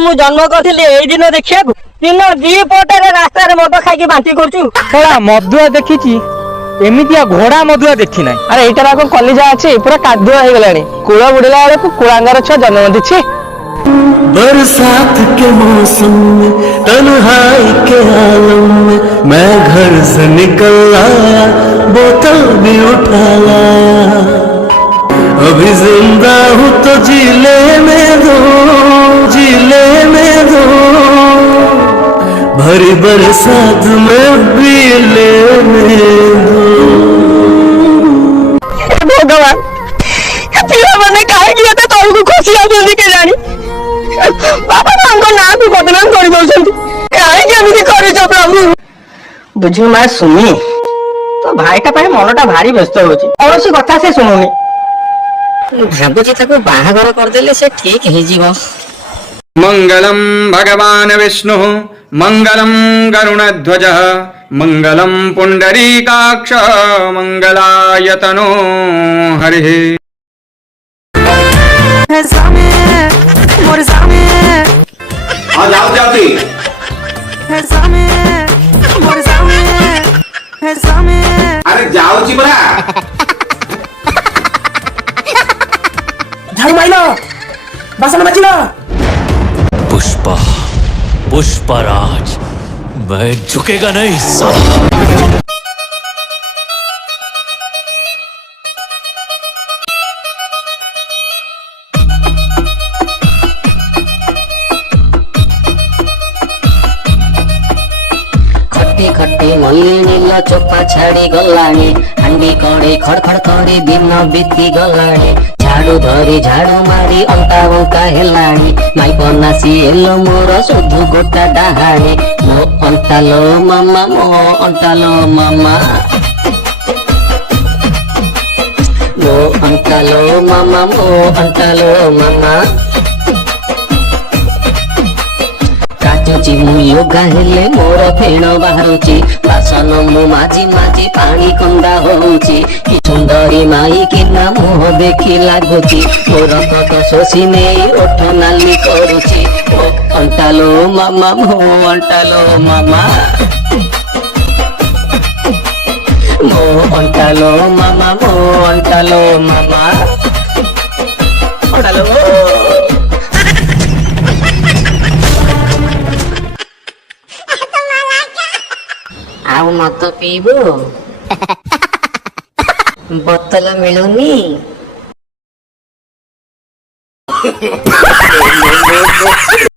मु जन्म करथिली एई दिन देखिया दिन दी पोटारे रास्ता रे मद खाई के बांती करछु थोड़ा मधुआ देखिची एमितिया घोड़ा मधुआ देखी ना। अरे एटा राको कॉलेज अछि पूरा कादुआ हे गलानी कुळ बुडला वाले कुळांगार छ जन्म दिछि। बरसात के मौसम में तन्हाई के आलम में मैं घर से निकल आया बोतल भी उठा लाया अभी जिंदा हूँ तो जीले में दो भरी बरसात में बीले में दो। भगवान पिला मने काहे किया त तोर को खुशी आ जल्दी के जानी बाबा हमको ना भी बदनाम कर दउछंती काहे के एमिति करे छ प्रभु बुझी मा सुनी तो भाईटा पाए मनटा भारी व्यस्त होची औरसी कथा से सुनुनी भाबुची ताको बाहागर कर देले से ठीक हे जीव। मंगलम भगवान विष्णु मंगलम गरुणध्वज मंगलम पुंडरीकाक्ष मंगलायतनो हरिः। अरे जाऊची बरा झाड़ू माइलो बासन बचिलो पुष्पा पुष्पराज मैं झुकेगा नहीं साला। खट्टी मल्ली नील चोपा छाड़ी गलाणी हांडी कड़े खड़खड़ करे दिन बीती गलाणी झाड़ू धरी झाड़ू मारी अंता बंता हेलाणी माइक नासी एलो मोर सुधु गोटा डाहाणी मो अंटालो मामा मो अंटालो मामा मो अंटालो मामा मो अंटालो मामा मु योगा हेले मोर फेण बाहरुची बासन मु माजी माजी पानी कंदा होउची कि सुंदरी माई किना मुह देखी लागुची मोर कत शोषी नहीं ओठ नाली करुची मो अंटालो मामा मो अंटालो मामा मो अंटालो मामा मो अंटालो मामा अंटालो आउ मत पीबू बोतल मिलूनी